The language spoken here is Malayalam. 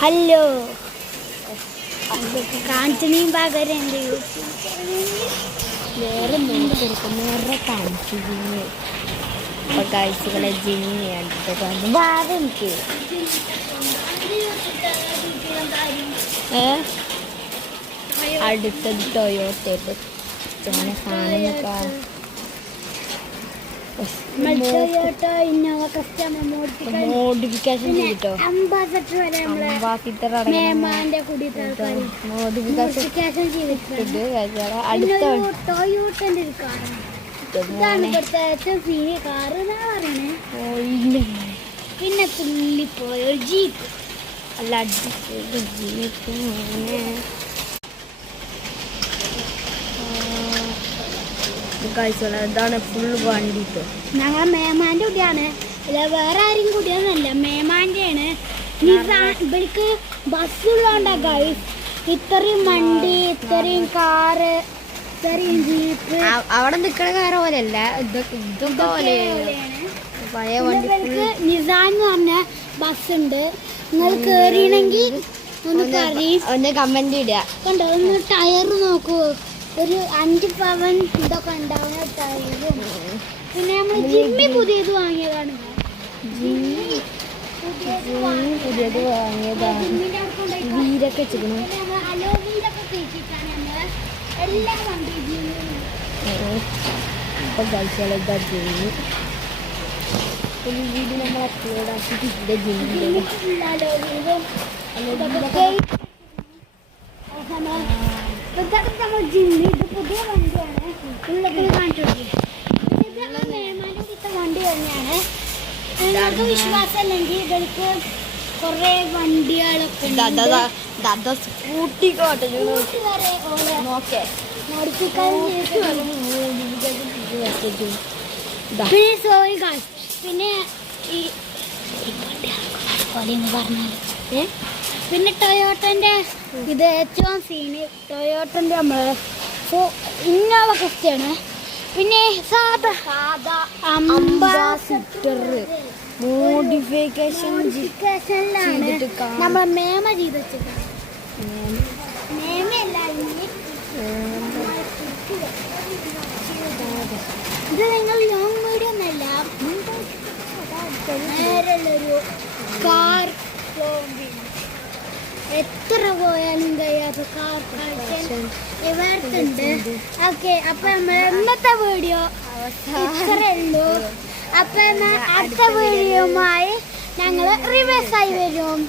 ഹലോ കാഞ്ചനയും പകരം എൻ്റെ വേറെ വേറെ കാണിച്ചു അപ്പൊ കാഴ്ചകളെ ജിന്നിയാണ് വേറെ എനിക്ക് അടുത്തത് ടൊയോട്ട സാധനമൊക്കെ മോഡിഫിക്കേഷൻ ചെയ്തിട്ടോ മോഡിഫിക്കേഷൻ ചെയ്തിട്ടുണ്ട്. അടുത്ത പിന്നെ തുള്ളിപ്പോയ ഒരു ജീപ്പ് അല്ല ജീപ്പ് കാഴ്ചകൾ ഇതാണ് ഫുൾ വണ്ടിട്ടോ. ഞങ്ങളെ മേമാൻ്റെ കൂടിയാണ്, അല്ല വേറെ ആരും കൂടിയൊന്നുമല്ല, മേമാൻ്റെയാണ്. ഇവർക്ക് ബസ്സുള്ളതുകൊണ്ടാ ഗൈസ് ഇത്രയും വണ്ടി, ഇത്രയും കാറ്, ഇത്രയും ജീപ്പ്. അവിടെ നിൽക്കണ കാറ് പോലെയല്ല, ഇതൊക്കെ പോലെയാണ് പഴയ വണ്ടി. നിസാൻ എന്ന് പറഞ്ഞ ബസ്സുണ്ട്, നിങ്ങൾ കയറിയണമെങ്കിൽ ഒന്ന് കമന്റ് ഇടുക. കണ്ടോ, ഒന്ന് ടയർ നോക്കൂ, ഒരു 5 പവൻ ഇതൊക്കെ ഉണ്ടാവുന്ന ടയറും. പിന്നെ നമ്മൾ ജിമ്മി പുതിയത് വാങ്ങിയതാണ്, പുതിയത് വാങ്ങിയതാണ്. വീരൊക്കെ വെച്ചിരിക്കണം. എല്ലാ വണ്ടി ഇപ്പൊ കഴിച്ചാൽ ജിമ്മി ഒരു വീഡിയോ നമ്മൾ അപ്ലോഡ് ആക്കിയിട്ടില്ല. ജിമ്മിൻ്റെ ജിമ്മി ഇത് പുതിയ വണ്ടിയാണ്, ഉള്ളത്തിൽ കാണിച്ചു ഇത് മേമാൻ്റെ വണ്ടി തന്നെയാണ്. നിങ്ങൾക്ക് വിശ്വാസം അല്ലെങ്കിൽ ഇവർക്ക് കുറേ വണ്ടികളൊക്കെ സ്കൂട്ടി പിന്നെ സോറി ഗായ്സ്, പിന്നെ ഈ പറഞ്ഞാൽ പിന്നെ ടൊയോട്ടൻ്റെ ഇത് ഏറ്റവും സീന് ടൊയോട്ടൻ്റെ നമ്മള് ഇന്നോവ ക്രിസ്റ്റയാണ്. പിന്നെ സാധാ മോഡിഫിക്കേഷനിലാണ് നമ്മളെ മേമ ചെയ്ത് വെച്ചത്. മേമയല്ല, ഇത് നിങ്ങൾ ലോങ് വീഡിയോ ഒന്നല്ല, നേരെയുള്ളൊരു കാർ എത്ര പോയാലും കഴിയാത്ത കാർ ഇവിടുത്തുണ്ട്. ഓക്കെ, അപ്പൊ നമ്മൾ ഇന്നത്തെ വീഡിയോ ഇത്രേ ഉള്ളൂ. അപ്പൊ അടുത്ത വീഡിയോയുമായി ഞങ്ങൾ റിവേഴ്സായി വരും.